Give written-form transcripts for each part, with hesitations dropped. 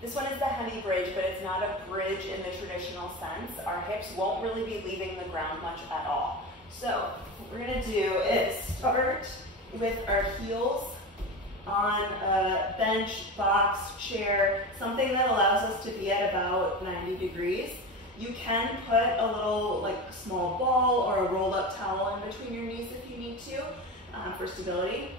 This one is the Hemibridge, but it's not a bridge in the traditional sense. Our hips won't really be leaving the ground much at all. So what we're gonna do is start with our heels on a bench, box, chair, something that allows us to be at about 90 degrees. You can put a little small ball or a rolled up towel in between your knees if you need to for stability.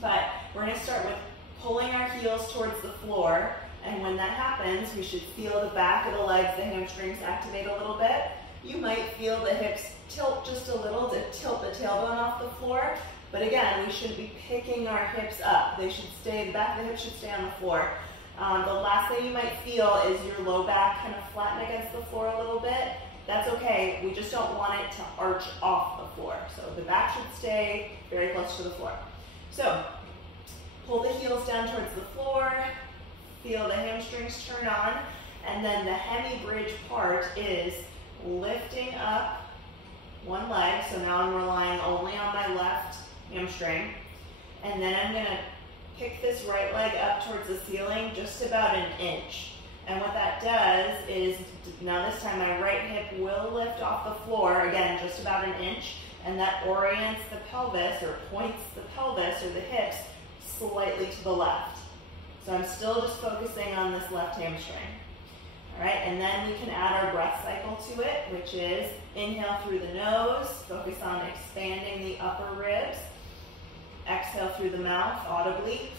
But we're gonna start with pulling our heels towards the floor, and when that happens, we should feel the back of the legs, the hamstrings activate a little bit. You might feel the hips tilt just a little to tilt the tailbone off the floor, but again, we shouldn't be picking our hips up. They should stay, the back of the hips should stay on the floor. The last thing you might feel is your low back kind of flatten against the floor a little bit. That's okay, we just don't want it to arch off the floor. So the back should stay very close to the floor. So pull the heels down towards the floor, feel the hamstrings turn on, and then the Hemibridge part is lifting up one leg. So now I'm relying only on my left hamstring, and then I'm gonna pick this right leg up towards the ceiling just about an inch. And what that does is, now this time my right hip will lift off the floor, again, just about an inch, and that orients the pelvis, or points the pelvis or the hips slightly to the left. So I'm still just focusing on this left hamstring. All right, and then we can add our breath cycle to it, which is inhale through the nose, focus on expanding the upper ribs. Exhale through the mouth audibly.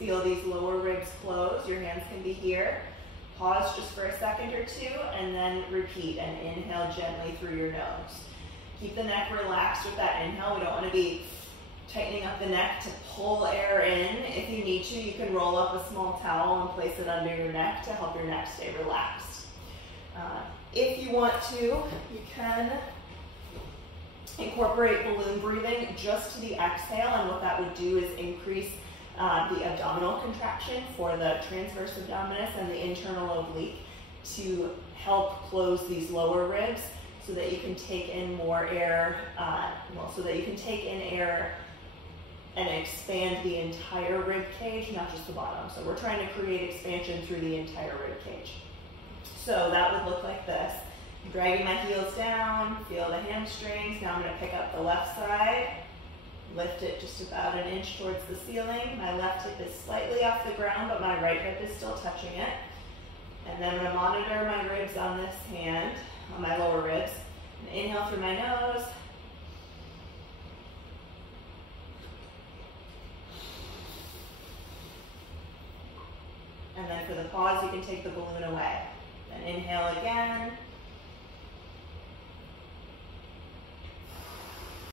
Feel these lower ribs close. Your hands can be here. Pause just for a second or two, and then repeat, and inhale gently through your nose. Keep the neck relaxed with that inhale. We don't want to be tightening up the neck to pull air in. If you need to, you can roll up a small towel and place it under your neck to help your neck stay relaxed. If you want to, you can incorporate balloon breathing just to the exhale, and what that would do is increase the abdominal contraction for the transverse abdominis and the internal oblique to help close these lower ribs so that you can take in more air, so that you can take in air and expand the entire rib cage, not just the bottom. So we're trying to create expansion through the entire rib cage. So that would look like this. Dragging my heels down, feel the hamstrings. Now I'm going to pick up the left side, lift it just about an inch towards the ceiling. My left hip is slightly off the ground, but my right hip is still touching it. And then I'm going to monitor my ribs on this hand, on my lower ribs. And inhale through my nose. And then for the pause, you can take the balloon away. Then inhale again.